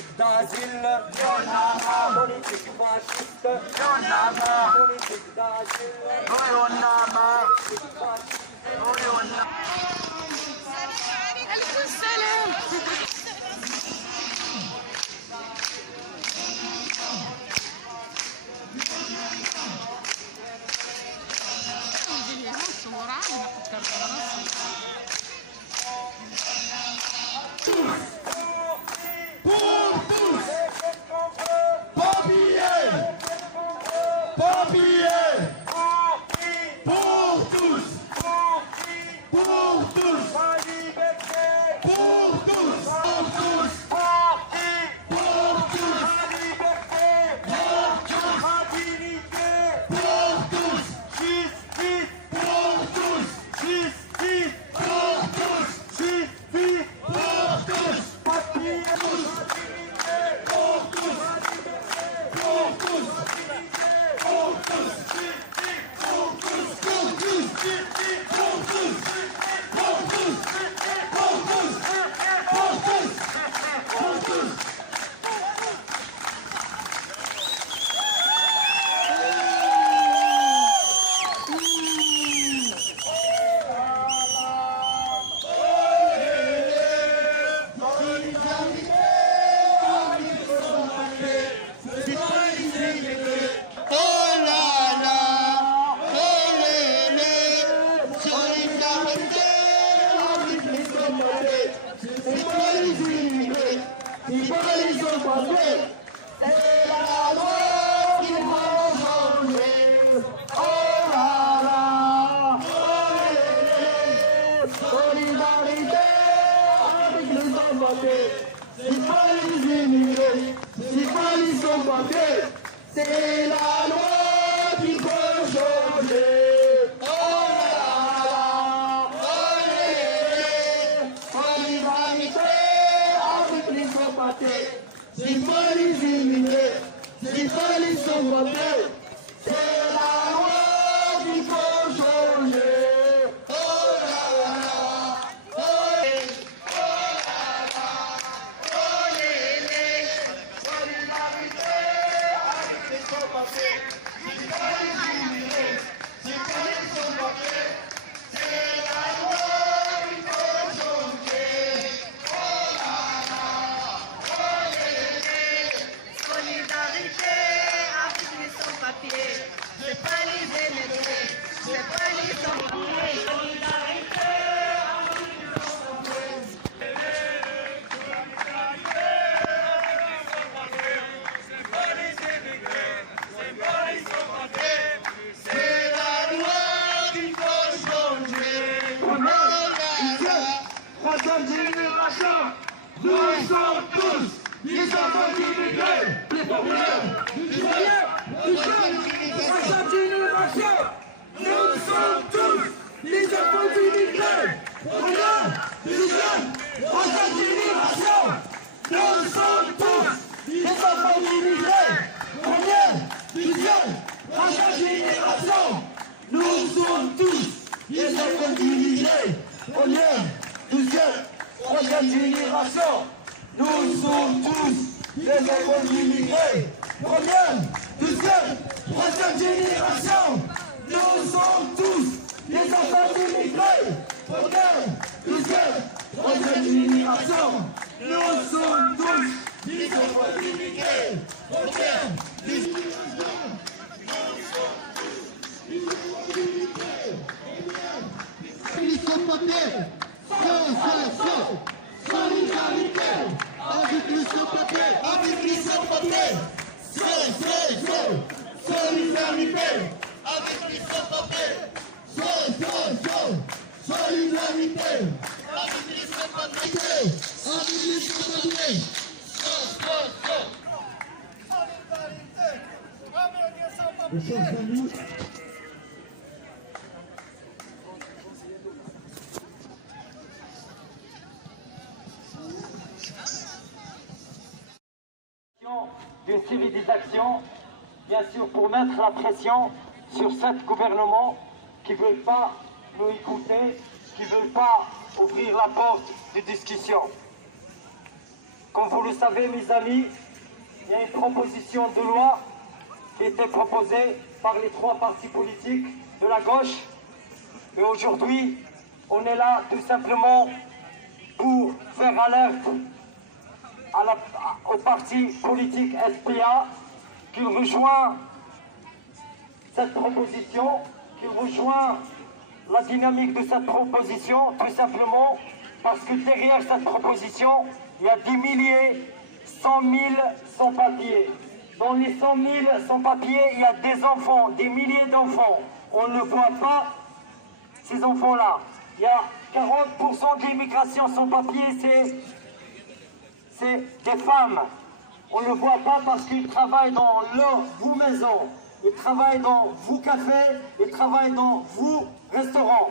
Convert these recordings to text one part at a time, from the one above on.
Politique d'asile, politique fasciste, politique d'asile, c'est la loi qui peut changer. Oh là là, solidarité avec les sans-papiers. C'est pas les immigrés, c'est pas les sans-papiers. C'est la loi qui peut changer. Oh là là, solidarité avec les sans-papiers. C'est pas les immigrés, c'est pas les sans-papiers. C'est la loi qui peut changer. Oh là là, Solidarité avec les sans-papiers, c'est pas les émigrés, c'est pas les sans-papiers. Solidarité avec les sans-papiers. c'est pas les émigrés, c'est pas les sans-papiers. c'est la loi qui peut changer. Troisième génération, nous sommes tous les enfants d'immigrés, les populaires, du citoyen, du jeune. Troisième génération, nous sommes tous les enfants d'immigrés, populaires, du jeune. Troisième génération, nous sommes tous les enfants d'immigrés, populaires, du jeune. Troisième génération, nous sommes tous les enfants d'immigrés, populaires, du jeune. Troisième génération, nous sommes tous les enfants d'immigrés. Première, deuxième, troisième génération, nous sommes tous les enfants d'immigrés. Première, deuxième, troisième génération, nous sommes tous les enfants d'immigrés. Première, deuxième génération, nous sommes tous les enfants d'immigrés. Ils sont papiers. Solidarité avec les sans-papiers, avec les sans-papiers. Solidarité avec les sans-papiers. Solidarité avec les sans-papiers, avec les sans-papiers. Mes chers amis, de civilisation, bien sûr, pour mettre la pression sur ce gouvernement qui ne veut pas nous écouter, qui ne veut pas ouvrir la porte de discussion. Comme vous le savez, mes amis, il y a une proposition de loi qui a été proposée par les 3 partis politiques de la gauche. Et aujourd'hui, on est là tout simplement pour faire alerte au parti politique SPA qu'il rejoint cette proposition, qu'il rejoint la dynamique de cette proposition, tout simplement parce que derrière cette proposition, il y a des milliers, 100 000 sans-papiers. Dans les 100 000 sans-papiers, il y a des enfants, des milliers d'enfants. On ne voit pas ces enfants-là. Il y a 40% de l'immigration sans-papiers, c'est des femmes. On ne le voit pas parce qu'ils travaillent dans vos maisons, ils travaillent dans vos cafés, ils travaillent dans vos restaurants.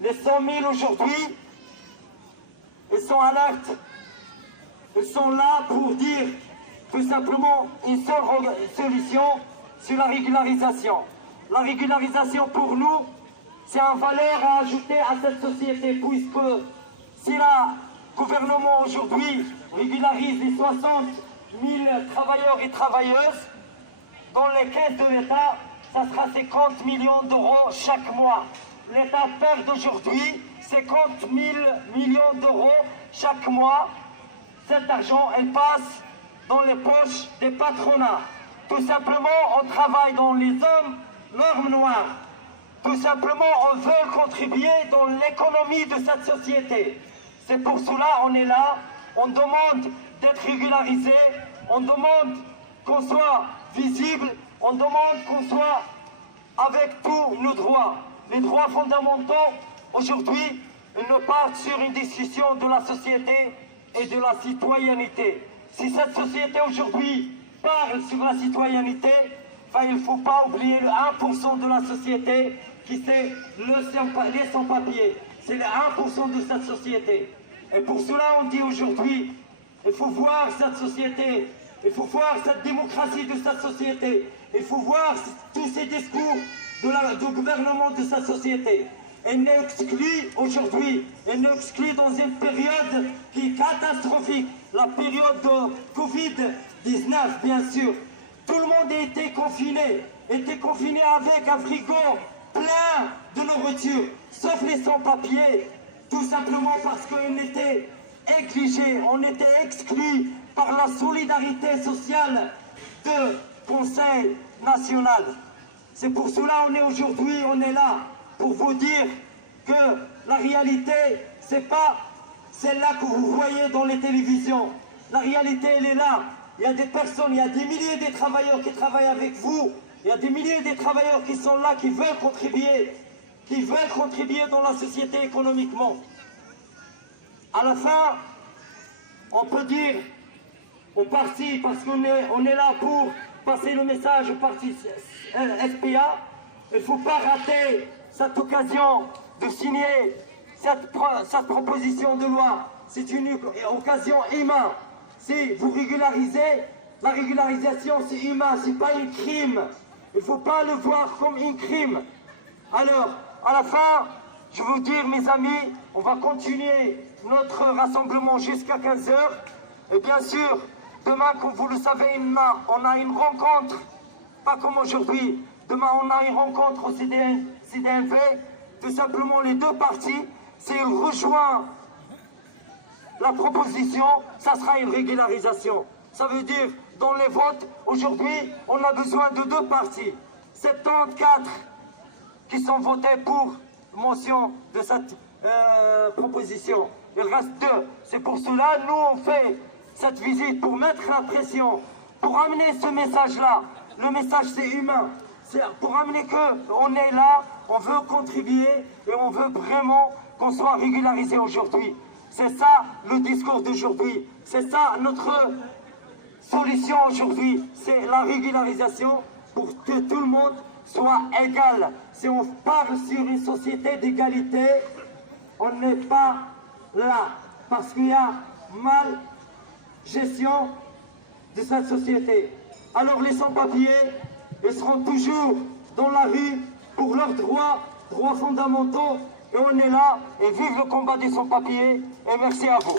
Les 100 000 aujourd'hui, ils sont alertes. Ils sont là pour dire tout simplement une seule solution sur la régularisation. La régularisation pour nous, c'est une valeur à ajouter à cette société, puisque si le gouvernement aujourd'hui régularise les 60 000 travailleurs et travailleuses, dans les caisses de l'État, ça sera 50 millions d'euros chaque mois. L'État perd aujourd'hui 50 000 millions d'euros chaque mois. Cet argent, elle passe dans les poches des patronats. Tout simplement, on travaille dans les normes noires. Tout simplement, on veut contribuer dans l'économie de cette société. C'est pour cela qu'on est là. On demande d'être régularisé. On demande qu'on soit visible. On demande qu'on soit avec tous nos droits. Les droits fondamentaux, aujourd'hui, ils ne partent sur une discussion de la société et de la citoyenneté. Si cette société aujourd'hui parle sur la citoyenneté, il ne faut pas oublier le 1% de la société qui c'est les sans-papiers. C'est le 1% de cette société. Et pour cela, on dit aujourd'hui, il faut voir cette société, il faut voir cette démocratie de cette société, il faut voir tous ces discours du gouvernement de cette société. Elle nous exclut aujourd'hui, elle nous exclut dans une période qui est catastrophique, la période de Covid-19 bien sûr. Tout le monde était confiné avec un frigo plein de nourriture, sauf les sans-papiers, tout simplement parce qu'on était négligés, on était exclus par la solidarité sociale de Conseil national. C'est pour cela qu'on est aujourd'hui, on est là, pour vous dire que la réalité, c'est pas celle-là que vous voyez dans les télévisions. La réalité, elle est là. Il y a des personnes, il y a des milliers de travailleurs qui travaillent avec vous. Il y a des milliers de travailleurs qui sont là, qui veulent contribuer dans la société économiquement. À la fin, on peut dire au parti, parce qu'on est là pour passer le message au parti SPA, il ne faut pas rater cette occasion de signer cette proposition de loi. C'est une occasion humaine. Si vous régularisez, la régularisation c'est humain, c'est pas un crime. Il ne faut pas le voir comme un crime. Alors, à la fin, je veux vous dire, mes amis, on va continuer notre rassemblement jusqu'à 15h. Et bien sûr, demain, comme vous le savez, on a une rencontre, pas comme aujourd'hui. Demain, on a une rencontre au CDNV. Tout simplement, les deux partis, s'ils rejoignent la proposition, ça sera une régularisation. Ça veut dire, dans les votes, aujourd'hui, on a besoin de deux partis. 74 qui sont votés pour motion de cette proposition. Il reste 2. C'est pour cela, nous, on fait cette visite pour mettre la pression, pour amener ce message-là. Le message, c'est humain. C'est pour amener qu'on est là, on veut contribuer et on veut vraiment qu'on soit régularisé aujourd'hui. C'est ça le discours d'aujourd'hui. C'est ça notre solution aujourd'hui. C'est la régularisation pour que tout le monde soit égal. Si on parle sur une société d'égalité, on n'est pas là. Parce qu'il y a mal gestion de cette société. Alors les sans-papiers, ils seront toujours dans la rue pour leurs droits fondamentaux. Et on est là, et vive le combat des sans-papiers, et merci à vous.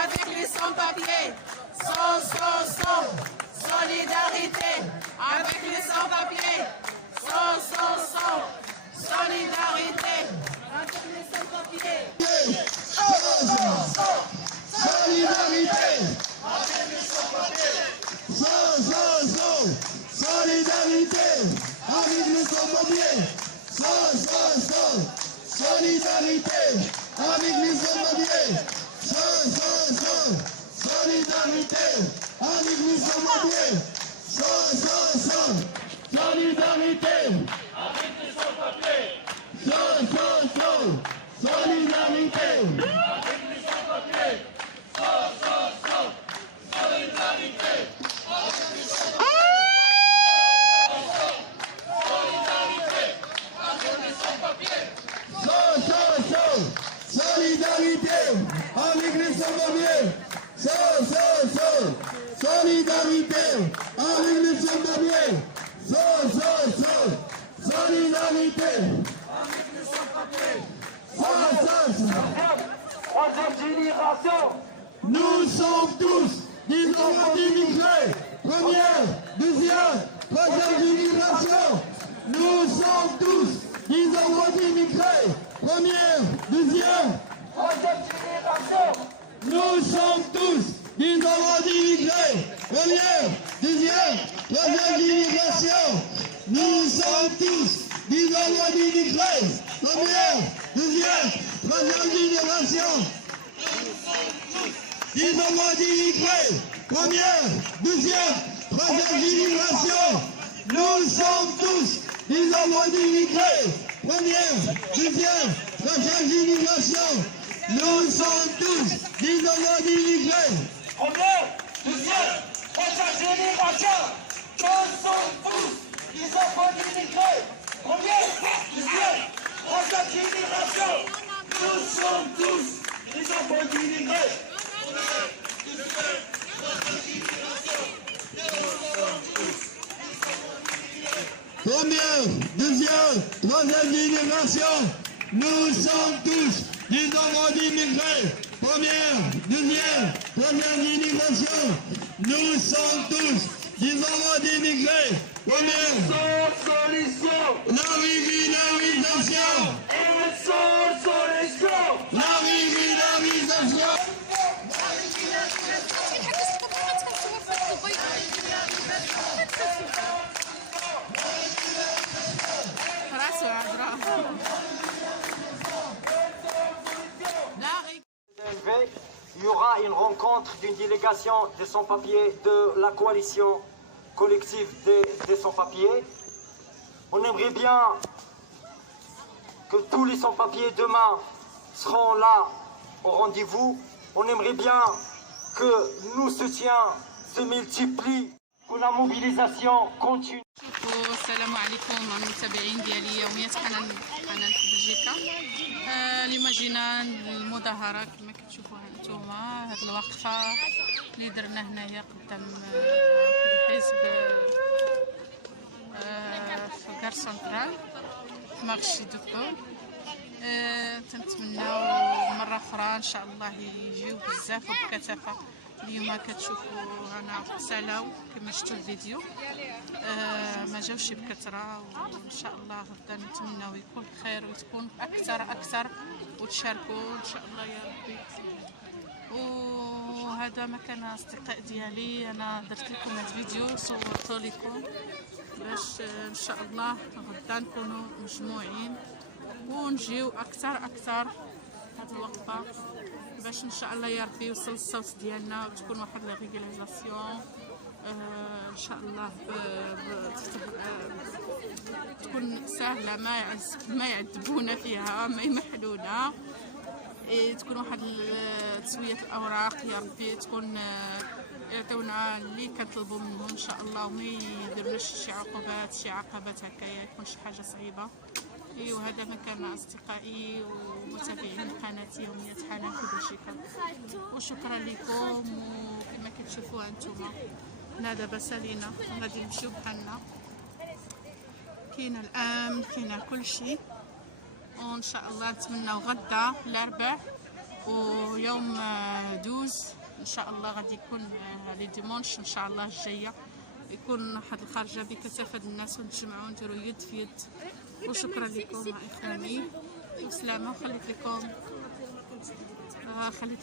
avec les sans-papiers. Sans. Solidarité avec les sans-papiers. Sans. Solidarité avec les sans-papiers. Solidarité avec les sans-papiers. Sans. Solidarité avec les sans-papiers. Sans. Solidarité avec les sans-papiers. Sans. Solidarité avec les sans-papiers. Sans. Solidarité avec les sans-papiers. Sans. Solidarité avec les sans-papiers. Sans. Solidarité avec les sans-papiers. Solidarité avec les sans-papiers. Sans. Solidarité avec les sans-papiers. Sans. Solidarité avec les sans-papiers. Troisième génération. Nous sommes tous des enfants d'immigrés. Première, deuxième, troisième génération. Nous sommes tous des enfants d'immigrés. Première, deuxième, Troisième génération. nous sommes tous des enfants d'immigrés. Première, deuxième, troisième génération. Nous sommes tous des enfants d'immigrés. Première, deuxième, troisième génération. Des enfants d'immigrés. Première, deuxième, troisième génération. Nous sommes tous des enfants d'immigrés. Première, deuxième, troisième génération. Nous sommes tous des enfants d'immigrés. Première, deuxième, troisième génération. Nous sommes tous des enfants d'immigrés. Première, deuxième, troisième génération. Nous sommes tous des enfants d'immigrés. Première, deuxième, troisième génération. Nous sommes tous des enfants d'immigrés. Première, deuxième, troisième génération. Nous sommes tous des enfants d'immigrés. Première, Sans solution. la régularisation. Et sans solution. La régularisation. Il y aura une rencontre d'une délégation des sans-papiers de la coalition collective des sans-papiers. On aimerait bien que tous les sans-papiers demain seront là au rendez-vous. On aimerait bien que nos soutiens se multiplient, que la mobilisation continue. السلام عليكم المتابعين ديالي يوميات حنان في بلجيكا. اليوم جينا المظاهره كما كتشوفوا هانتوما. هاد الوقفه اللي درنا هنايا قدام الحزب في كار سنترال في مارشي دو كول. تنتمناو مره اخرى ان شاء الله يجيو بزاف وبكثافه. اليوم كتشوفوا هنا سالاو كما شفتوا الفيديو. ما جاوش بكثره وان شاء الله غدا نتمناو يكون خير وتكون اكثر وتشاركوا ان شاء الله يا ربي. وهذا مكان اصدقاء ديالي. انا درت لكم هذا الفيديو صورته لكم باش ان شاء الله غدا نكونوا مجموعين ونجيو اكثر هذه الوقفه باش ان شاء الله يا ربي يوصل الصوت ديالنا وتكون واحد لا ريغوليزاسيون ان شاء الله تكون سهله ما يعذبونا فيها ما يمحلونا. تكون واحد تسويه الاوراق يا ربي تكون يعطيونا اللي كنطلبوا منهم ان شاء الله وما يديرولناش شي عقبات هكايا يكون شي حاجه صعيبه. وهذا مكان اصدقائي ومتابعين قناتي يوميات حنان في بلجيكا. وشكرا لكم. وكما كتشوفوا هانتوما حنا دابا سالينا غادي نمشيو بحالنا. كاين الامن كاين كلشي وان شاء الله نتمناو غدا الاربعاء ويوم 12 ان شاء الله غادي يكون لي ديمونش ان شاء الله الجايه يكون واحد الخرجه بكثافه الناس ونتجمعوا نديروا يد في يد. وشكرا لكم اخواني وسلامه، وخليت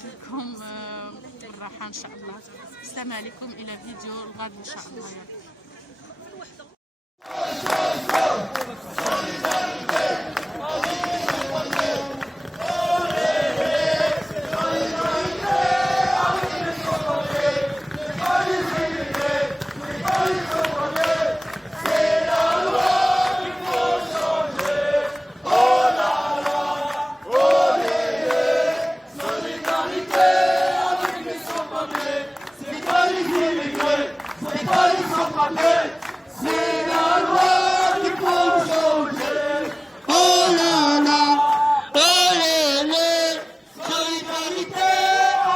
لكم الراحه ان شاء الله. السلام عليكم، الى فيديو الغد ان شاء الله. C'est la loi qui faut changer. Oh là là, oh là là. Solidarité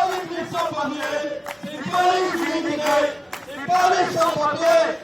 avec les sans-papiers. C'est pas les immigrés, c'est pas les sans-papiers.